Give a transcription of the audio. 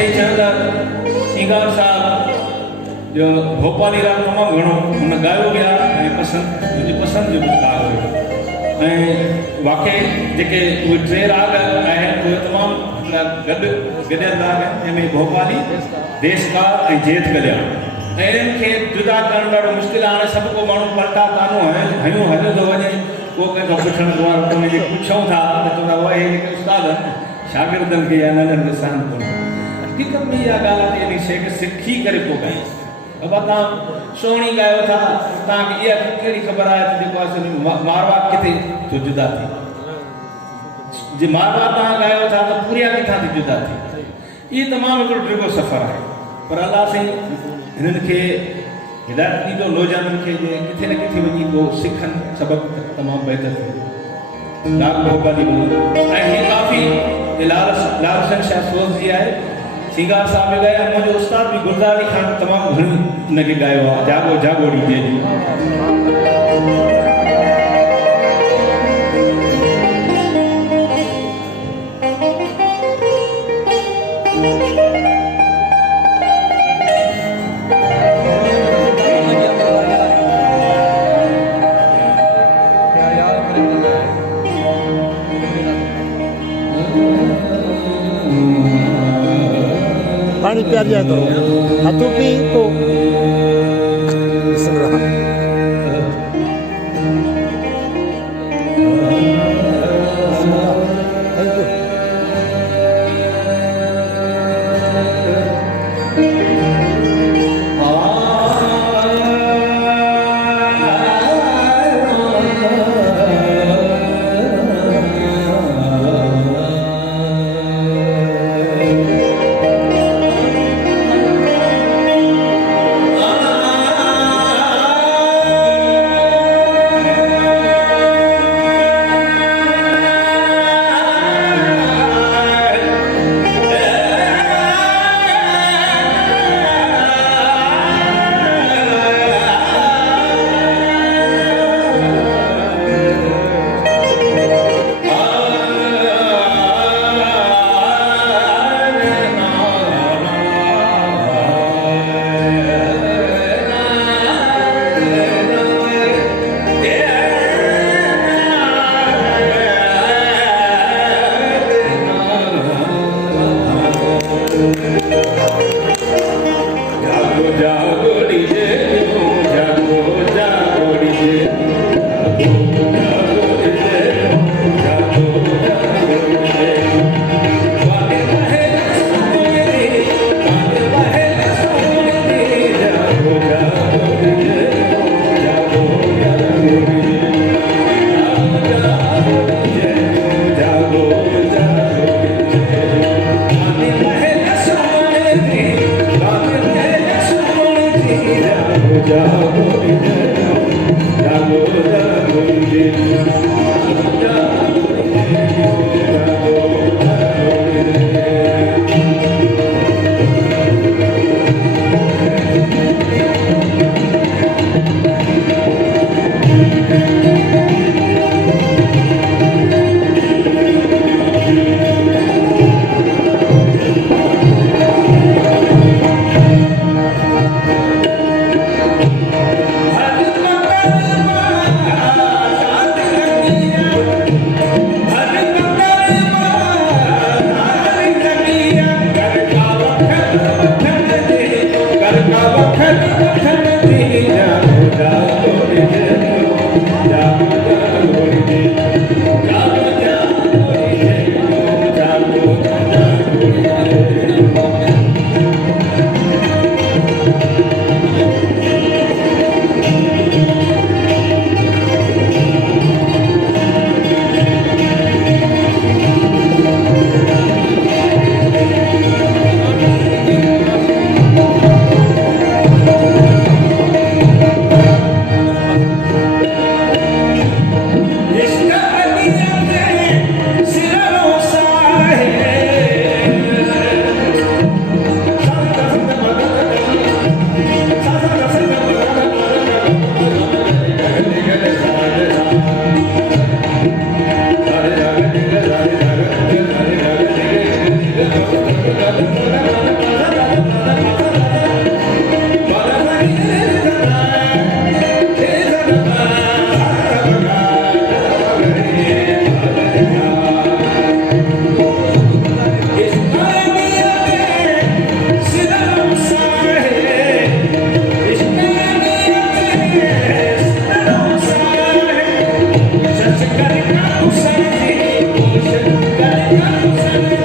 वाकई चवंदा सिंगार साहब जो भोपाली राग तमामु घणो हुन ॻायो विया ऐं मुंहिंजी पसंदि जो ॻायो हुयो ऐं वाकई जेके उहे टे राग आहिनि उहे तमामु गॾु गॾियल राग आहिनि जंहिंमें भोपाली देशकार ऐं जेठ कल्याण ऐं इन्हनि खे जुदा करणु ॾाढो मुश्किल आहे। हाणे सभु को माण्हू पलटा तानो हयूं हलियो थो वञे को कंहिंखां पुछण वारो कोन्हे जे पुछूं था त चवंदा उहे जेके उस्ताद आहिनि शागिर्दनि खे या नंढनि खे सहन कोन्हे। हक़ीक़त में इहा ॻाल्हि आहे त इन शइ खे सिखी करे पोइ ॻायूं। बाबा तव्हां सोणी ॻायो था तव्हांखे इहा कहिड़ी ख़बर आहे त जेको आहे मारवा किथे थो जुदा थिए जे मारवा तव्हां ॻायो था त पूरिया किथां थी जुदा थिए। इहो तमामु हिकिड़ो डिघो सफ़र आहे पर अलाह साईं हिननि खे हिदायत ॾींदो नौजवाननि खे जे किथे न किथे वञी को सिखनि सबक़ु तमामु बहितर थिए। राग भोपाली ऐं हीअ काफ़ी लाल हुसैन शाह सोज़ जी आहे सिंगार साहब बि ॻाया मुंहिंजो उस्ताद बि गुलज़ार अली ख़ान तमामु घणी हिनखे ॻायो आहे जागो जागो ॾींदे पानी प्यार जाए करो हाथों पी तो Thank you.